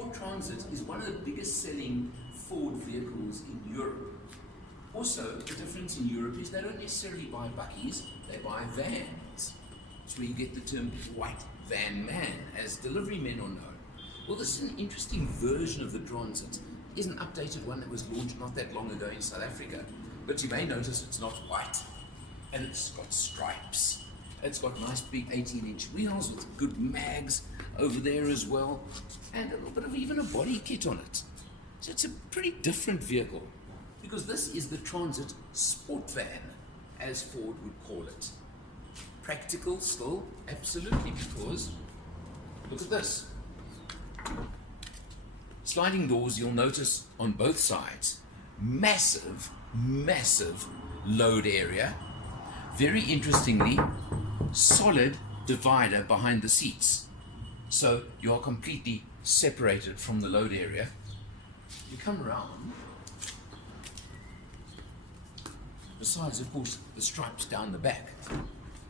Ford Transit is one of the biggest selling Ford vehicles in Europe. Also, the difference in Europe is they don't necessarily buy Bakkies, they buy vans. That's where you get the term white van man, as delivery men are known. Well, this is an interesting version of the Transit. It is an updated one that was launched not that long ago in South Africa. But you may notice it's not white, and it's got stripes. It's got nice big 18-inch wheels with good mags over there as well, and a little bit of even a body kit on it. So it's a pretty different vehicle, because this is the Transit SportsVan, as Ford would call it. Practical still, absolutely, because look at this. Sliding doors, you'll notice on both sides. Massive load area. Very interestingly, solid divider behind the seats. So you are completely separated from the load area. You come around. Besides, of course, the stripes down the back.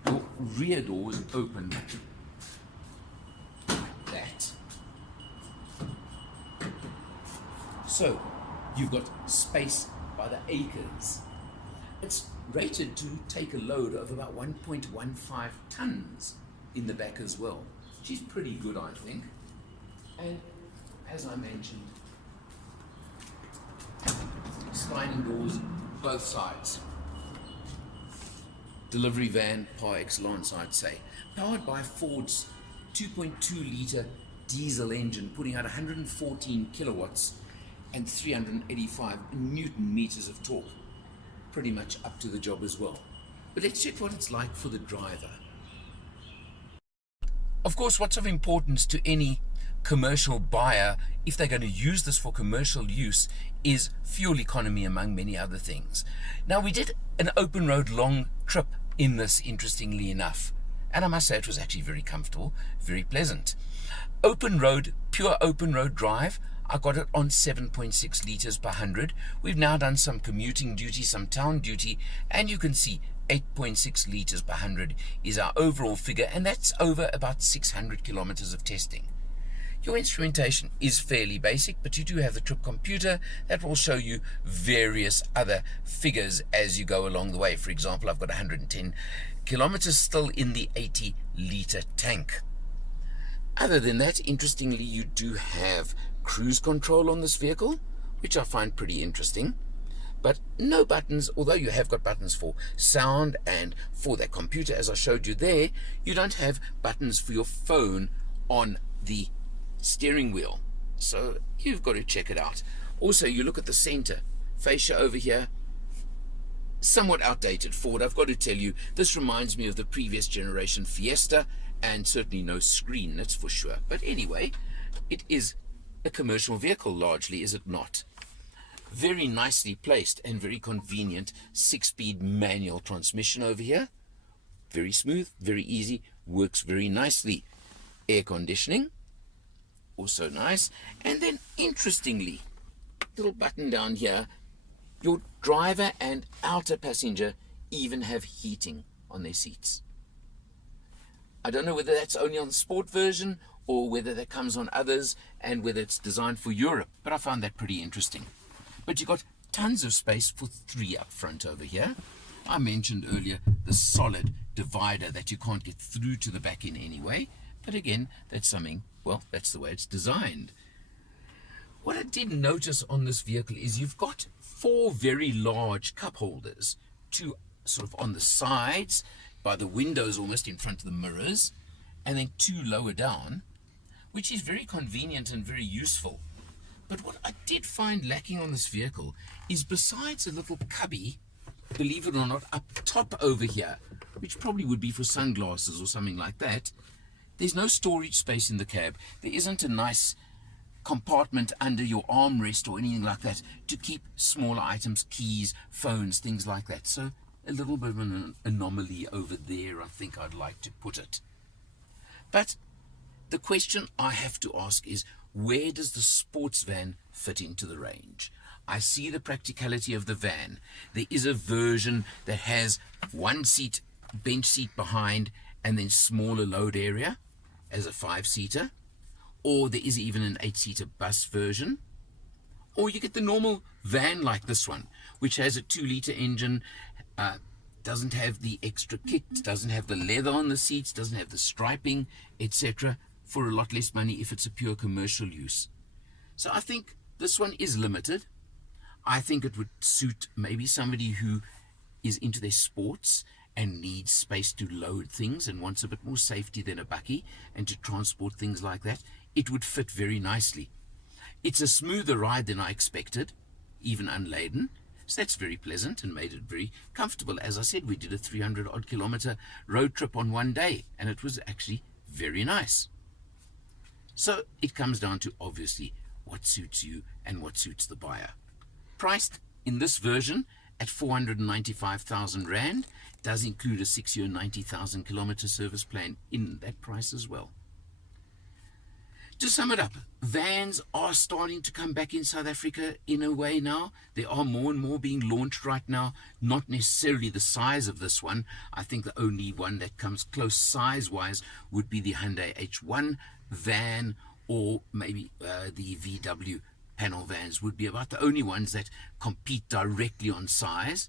Your rear doors open like that. So you've got space by the acres. It's rated to take a load of about 1.15 tons in the back as well, which is pretty good, I think. And as I mentioned, sliding doors both sides. Delivery van par excellence, I'd say. Powered by Ford's 2.2 litre diesel engine, putting out 114 kilowatts and 385 Newton meters of torque. Pretty much up to the job as well. But let's check what it's like for the driver. Of course, what's of importance to any commercial buyer, if they're going to use this for commercial use, is fuel economy, among many other things. Now, we did an open road long trip in this, interestingly enough, and I must say it was actually very comfortable, very pleasant. Open road, pure open road drive, I got it on 7.6 litres per 100. We've now done some commuting duty, some town duty, and you can see 8.6 litres per 100 is our overall figure, and that's over about 600 kilometers of testing. Your instrumentation is fairly basic, but you do have the trip computer that will show you various other figures as you go along the way. For example, I've got 110 kilometers still in the 80-litre tank. Other than that, interestingly, you do have cruise control on this vehicle, which I find pretty interesting. But no buttons, although you have got buttons for sound and for that computer, as I showed you there, you don't have buttons for your phone on the steering wheel. So you've got to check it out. Also, you look at the center fascia over here, somewhat outdated Ford, I've got to tell you. This reminds me of the previous generation Fiesta, and certainly no screen, that's for sure. But anyway, it is a commercial vehicle largely, is it not? Very nicely placed and very convenient 6-speed manual transmission over here. Very smooth, very easy, works very nicely. Air conditioning, also nice. And then interestingly, little button down here, your driver and outer passenger even have heating on their seats. I don't know whether that's only on the sport version or whether that comes on others and whether it's designed for Europe, but I found that pretty interesting. But you've got tons of space for 3 up front over here. I mentioned earlier the solid divider that you can't get through to the back in any way, but again, that's something, well, that's the way it's designed. What I did notice on this vehicle is you've got 4 very large cup holders, 2 sort of on the sides, by the windows almost in front of the mirrors, and then 2 lower down, which is very convenient and very useful. But what I did find lacking on this vehicle is, besides a little cubby, believe it or not, up top over here, which probably would be for sunglasses or something like that, there's no storage space in the cab. There isn't a nice compartment under your armrest or anything like that to keep smaller items, keys, phones, things like that. So a little bit of an anomaly over there, I think I'd like to put it. But the question I have to ask is, where does the sports van fit into the range? I see the practicality of the van. There is a version that has 1 seat, bench seat behind, and then smaller load area as a 5-seater. or there is even an 8-seater bus version. Or you get the normal van like this one, which has a 2-liter engine, doesn't have the extra kit, doesn't have the leather on the seats, doesn't have the striping, etc., for a lot less money if it's a pure commercial use. So I think this one is limited. I think it would suit maybe somebody who is into their sports and needs space to load things and wants a bit more safety than a bakkie and to transport things like that. It would fit very nicely. It's a smoother ride than I expected, even unladen. So that's very pleasant and made it very comfortable. As I said, we did a 300-odd kilometer road trip on one day, and it was actually very nice. So it comes down to, obviously, what suits you and what suits the buyer. Priced in this version at 495,000 Rand, does include a 6-year, 90,000 kilometer service plan in that price as well. To sum it up, vans are starting to come back in South Africa in a way now. There are more and more being launched right now, not necessarily the size of this one. I think the only one that comes close size-wise would be the Hyundai H1 van, or maybe the VW panel vans would be about the only ones that compete directly on size.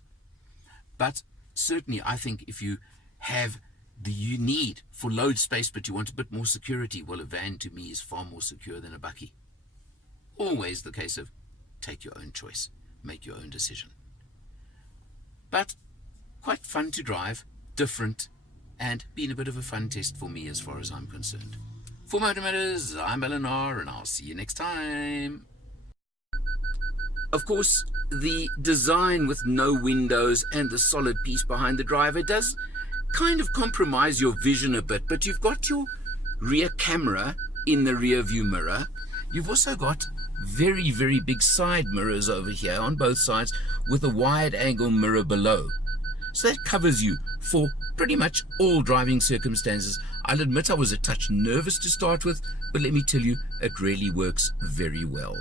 But certainly I think if you have the need for load space, but you want a bit more security, well, a van to me is far more secure than a bakkie. Always the case of take your own choice, make your own decision. But quite fun to drive, different, and been a bit of a fun test for me as far as I'm concerned. For Motor Matters, I'm Eleanor, and I'll see you next time. Of course, the design with no windows and the solid piece behind the driver does kind of compromise your vision a bit, but you've got your rear camera in the rear view mirror. You've also got very, very big side mirrors over here on both sides with a wide angle mirror below. So that covers you for pretty much all driving circumstances. I'll admit I was a touch nervous to start with, but let me tell you, it really works very well.